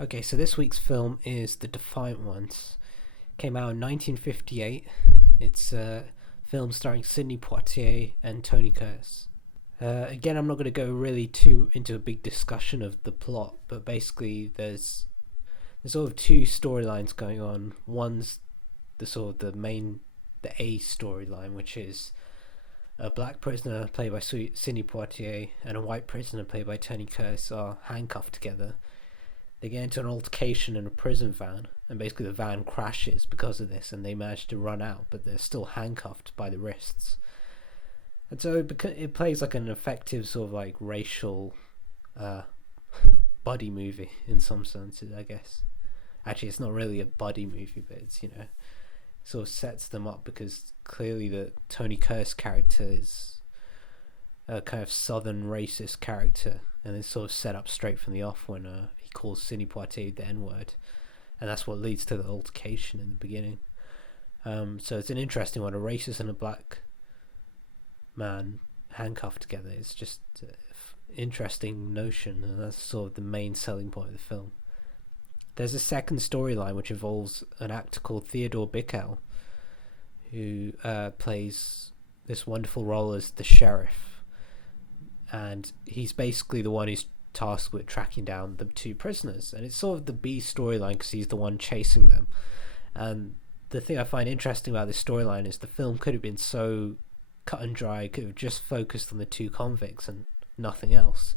Okay, so this week's film is The Defiant Ones. Came out in 1958. It's a film starring Sidney Poitier and Tony Curtis. Again, I'm not going to go really too into a big discussion of the plot, but basically there's sort of two storylines going on. One's the sort of the A storyline, which is a black prisoner played by Sidney Poitier and a white prisoner played by Tony Curtis are handcuffed together. They get into an altercation in a prison van, and basically the van crashes because of this, and they manage to run out, but they're still handcuffed by the wrists. And so it plays like an effective sort of like racial uh, buddy movie in some senses, I guess. Actually, it's not really a buddy movie, but it's, sort of sets them up because clearly the Tony Curtis character is a kind of southern racist character, and it's sort of set up straight from the off when he calls Sidney Poitier the N-word, and that's what leads to the altercation in the beginning. So it's an interesting one, a racist and a black man handcuffed together. It's just an interesting notion, and that's sort of the main selling point of the film. There's a second storyline which involves an actor called Theodore Bikel, who plays this wonderful role as the sheriff, and he's basically the one who's tasked with tracking down the two prisoners, and it's sort of the B storyline because he's the one chasing them. And the thing I find interesting about this storyline is the film could have been so cut and dry, could have just focused on the two convicts and nothing else.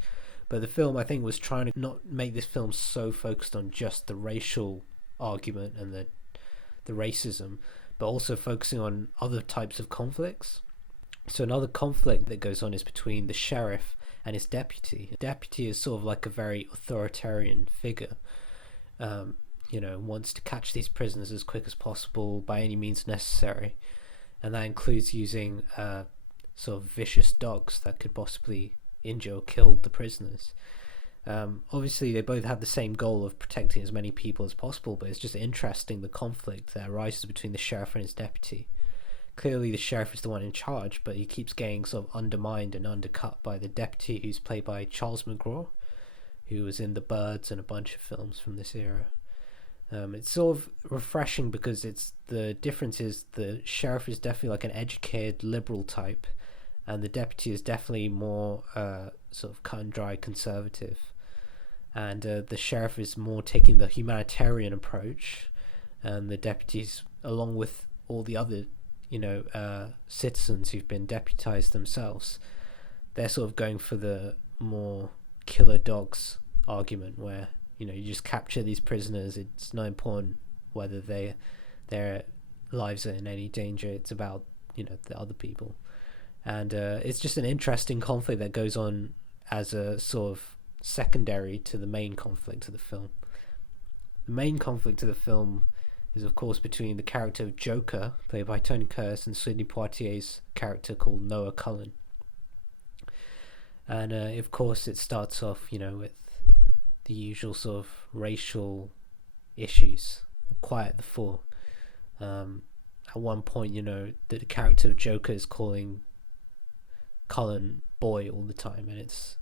But the film, I think, was trying to not make this film so focused on just the racial argument and the racism, but also focusing on other types of conflicts. So another conflict that goes on is between the sheriff and his deputy. The deputy is sort of like a very authoritarian figure, wants to catch these prisoners as quick as possible by any means necessary. And that includes using sort of vicious dogs that could possibly injure or kill the prisoners. Obviously, they both have the same goal of protecting as many people as possible, but it's just interesting the conflict that arises between the sheriff and his deputy. Clearly, the sheriff is the one in charge, but he keeps getting sort of undermined and undercut by the deputy, who's played by Charles McGraw, who was in The Birds and a bunch of films from this era. It's sort of refreshing because the difference is the sheriff is definitely like an educated liberal type, and the deputy is definitely more sort of cut and dry conservative. And the sheriff is more taking the humanitarian approach, and the deputies, along with all the other citizens who've been deputized themselves, they're sort of going for the more killer dogs argument, where you just capture these prisoners. It's not important whether their lives are in any danger. It's about the other people. And it's just an interesting conflict that goes on as a sort of secondary to the main conflict of the film. The main conflict of the film is, of course, between the character of Joker, played by Tony Curtis, and Sidney Poitier's character called Noah Cullen. And of course, it starts off, with the usual sort of racial issues quite at the fore. At one point, the character of Joker is calling Cullen boy all the time, and it's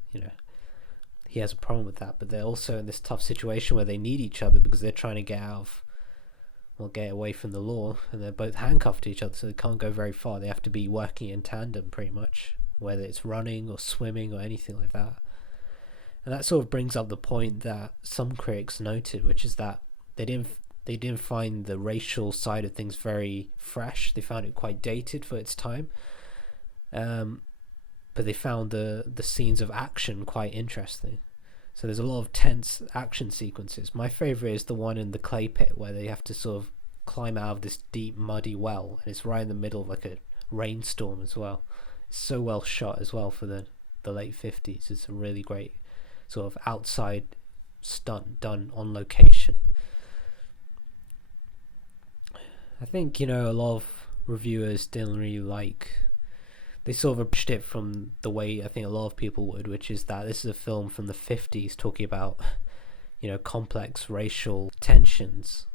he has a problem with that, but they're also in this tough situation where they need each other because they're trying to get away from the law, and they're both handcuffed to each other, so they can't go very far. They have to be working in tandem pretty much, whether it's running or swimming or anything like that. And that sort of brings up the point that some critics noted, which is that they didn't find the racial side of things very fresh. They found it quite dated for its time. But they found the scenes of action quite interesting. So there's a lot of tense action sequences. My favourite is the one in the clay pit where they have to sort of climb out of this deep muddy well, and it's right in the middle of like a rainstorm as well. It's so well shot as well for the late 50s. It's a really great sort of outside stunt done on location. I think a lot of reviewers didn't really they sort of approached it from the way I think a lot of people would, which is that this is a film from the 50s talking about complex racial tensions,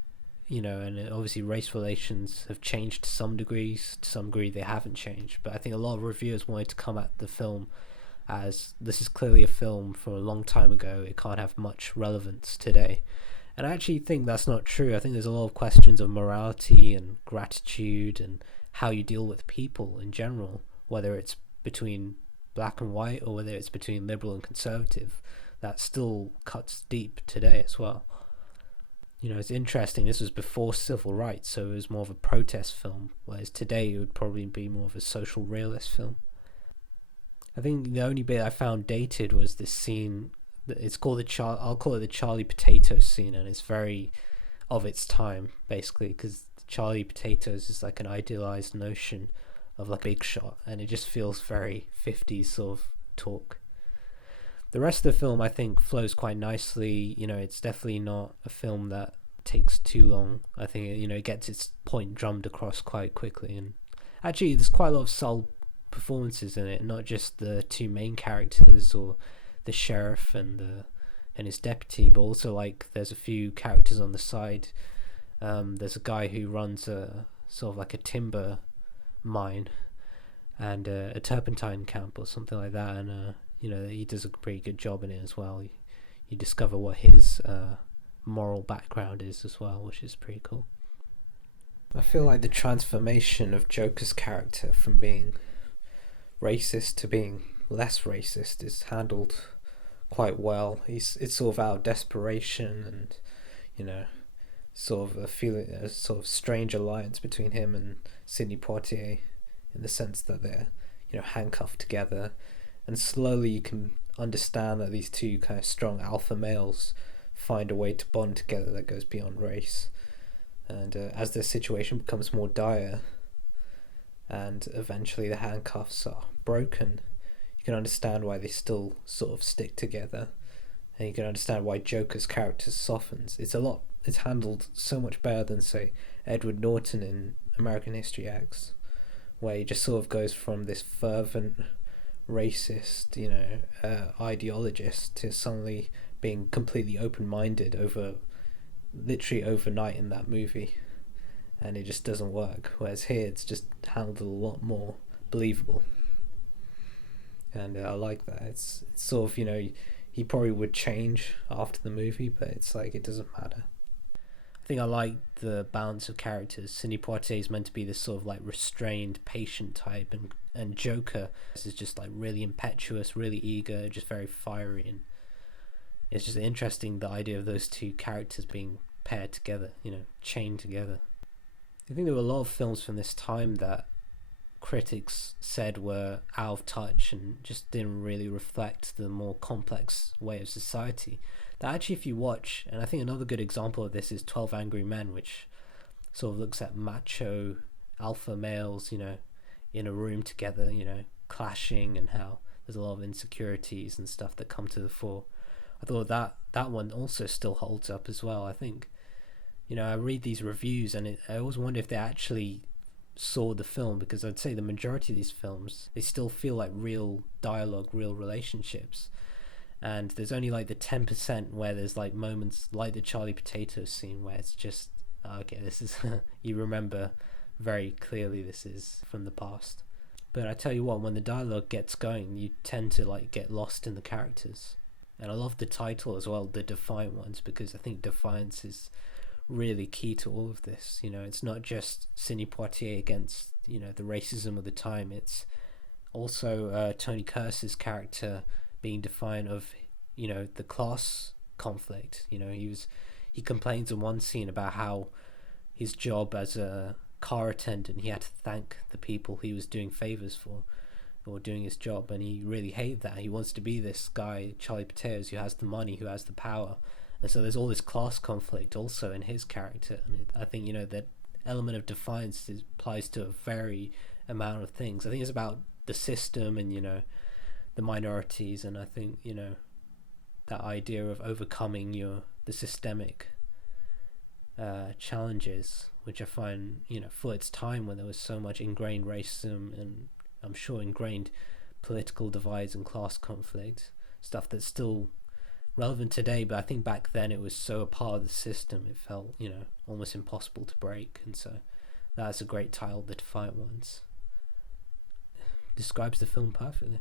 and obviously race relations have changed to some degree they haven't changed, but I think a lot of reviewers wanted to come at the film as this is clearly a film from a long time ago. It can't have much relevance today. And I actually think that's not true. I think there's a lot of questions of morality and gratitude and how you deal with people in general, whether it's between black and white or whether it's between liberal and conservative, that still cuts deep today as well. It's interesting, this was before civil rights, so it was more of a protest film, whereas today it would probably be more of a social realist film. I think the only bit I found dated was this scene. It's called I'll call it the Charlie Potatoes scene, and it's very of its time, basically, because Charlie Potatoes is like an idealized notion of like Big Shot, and it just feels very 50s sort of talk. The rest of the film, I think, flows quite nicely. It's definitely not a film that takes too long. I think it gets its point drummed across quite quickly, and actually there's quite a lot of soul performances in it, not just the two main characters or the sheriff and his deputy, but also like there's a few characters on the side. There's a guy who runs a sort of like a timber mine and a turpentine camp or something like that, and he does a pretty good job in it as well. You discover what his moral background is as well, which is pretty cool. I feel like the transformation of Joker's character from being racist to being less racist is handled quite well. It's sort of out of desperation and sort of a sort of strange alliance between him and Sidney Poitier, in the sense that they're handcuffed together, and slowly you can understand that these two kind of strong alpha males find a way to bond together that goes beyond race. And as their situation becomes more dire and eventually the handcuffs are broken, you can understand why they still sort of stick together, and you can understand why Joker's character softens. It's handled so much better than, say, Edward Norton in American History X, where he just sort of goes from this fervent racist, ideologist to suddenly being completely open-minded literally overnight in that movie, and it just doesn't work. Whereas here, it's just handled a lot more believable, and I like that. It's sort of he probably would change after the movie, but it's like it doesn't matter. I think I like the balance of characters. Sidney Poitier is meant to be this sort of like restrained, patient type, and Joker is just like really impetuous, really eager, just very fiery, and it's just interesting, the idea of those two characters being paired together, chained together. I think there were a lot of films from this time that critics said were out of touch and just didn't really reflect the more complex way of society. That actually, if you watch, and I think another good example of this is 12 Angry Men, which sort of looks at macho alpha males, in a room together, clashing, and how there's a lot of insecurities and stuff that come to the fore. I thought that one also still holds up as well. I think, I read these reviews and I always wonder if they actually saw the film, because I'd say the majority of these films, they still feel like real dialogue, real relationships. And there's only like the 10% where there's like moments like the Charlie Potatoes scene where it's just, okay, this is, you remember very clearly this is from the past. But I tell you what, when the dialogue gets going, you tend to like get lost in the characters. And I love the title as well, The Defiant Ones, because I think defiance is really key to all of this. It's not just Sidney Poitier against, the racism of the time. It's also Tony Curtis's character being defiant of, the class conflict. He complains in one scene about how his job as a car attendant, he had to thank the people he was doing favors for, or doing his job, and he really hated that. He wants to be this guy, Charlie Potatoes, who has the money, who has the power, and so there's all this class conflict also in his character. And I think that element of defiance applies to a very amount of things. I think it's about the system and the minorities, and I think that idea of overcoming the systemic challenges, which I find for its time, when there was so much ingrained racism and I'm sure ingrained political divides and class conflict, stuff that's still relevant today, but I think back then it was so a part of the system, it felt almost impossible to break. And so that's a great title, The Defiant Ones. Describes the film perfectly.